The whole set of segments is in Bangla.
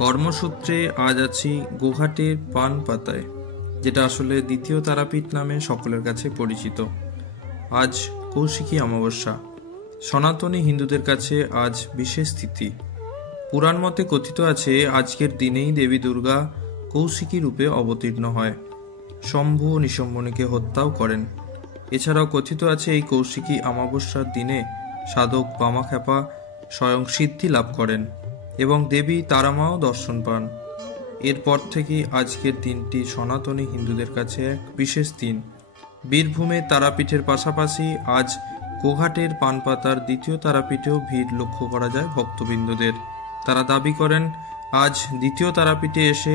কর্মসূত্রে আজ আছি গোঘাটের পানপাতায়, যেটা আসলে দ্বিতীয় তারাপীঠ নামে সকলের কাছে পরিচিত। আজ কৌশিকী অমাবস্যা। সনাতনী হিন্দুদের কাছে আজ বিশেষ তিথি। পুরাণ মতে কথিত আছে আজকের দিনেই দেবী দুর্গা কৌশিকী রূপে অবতীর্ণ হয়, শম্ভু ও নিশম্বনীকে হত্যাও করেন। এছাড়াও কথিত আছে এই কৌশিকী অমাবস্যার দিনে সাধক বামাখ্যাপা স্বয়ং সিদ্ধি লাভ করেন এবং দেবী তারামাও দর্শন পান। এরপর থেকেই আজকের দিনটি সনাতনী হিন্দুদের কাছে এক বিশেষ দিন। বীরভূমে তারাপীঠের পাশাপাশি আজ গোঘাটের পানপাতার দ্বিতীয় তারাপীঠেও ভিড় লক্ষ্য করা যায় ভক্তবৃন্দদের। তারা দাবি করেন আজ দ্বিতীয় তারাপীঠে এসে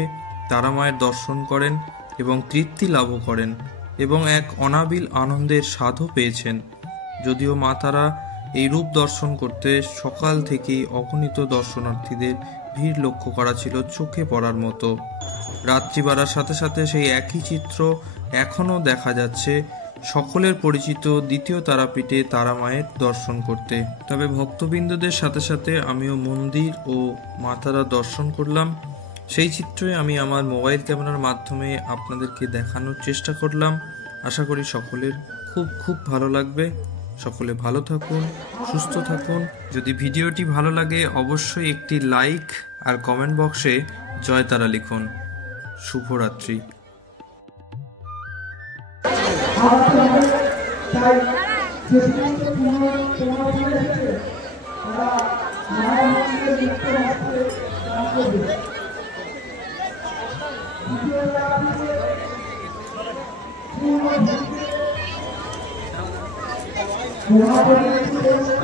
তারামায়ের দর্শন করেন এবং তৃপ্তি লাভও করেন এবং এক অনাবিল আনন্দের স্বাদও পেয়েছেন। যদিও মা তারা এই রূপ দর্শন করতে সকাল থেকেই অগণিত দর্শনার্থীদের ভিড় লক্ষ্য করা ছিল চোখে পড়ার মতো। রাত্রি বাড়ার সাথে সাথে সেই একই চিত্র এখনও দেখা যাচ্ছে সকলের পরিচিত দ্বিতীয় তারাপীঠে তারা মায়ের দর্শন করতে। তবে ভক্তবৃন্দদের সাথে সাথে আমিও মন্দির ও মা তারা দর্শন করলাম। সেই চিত্রই আমি আমার মোবাইল ক্যামেরার মাধ্যমে আপনাদেরকে দেখানোর চেষ্টা করলাম। আশা করি সকলের খুব ভালো লাগবে। সকলে ভালো থাকুন, সুস্থ থাকুন। যদি ভিডিওটি ভালো লাগে অবশ্যই একটি লাইক আর কমেন্ট বক্সে জয় তারা লিখুন। শুভরাত্রি। Gracias.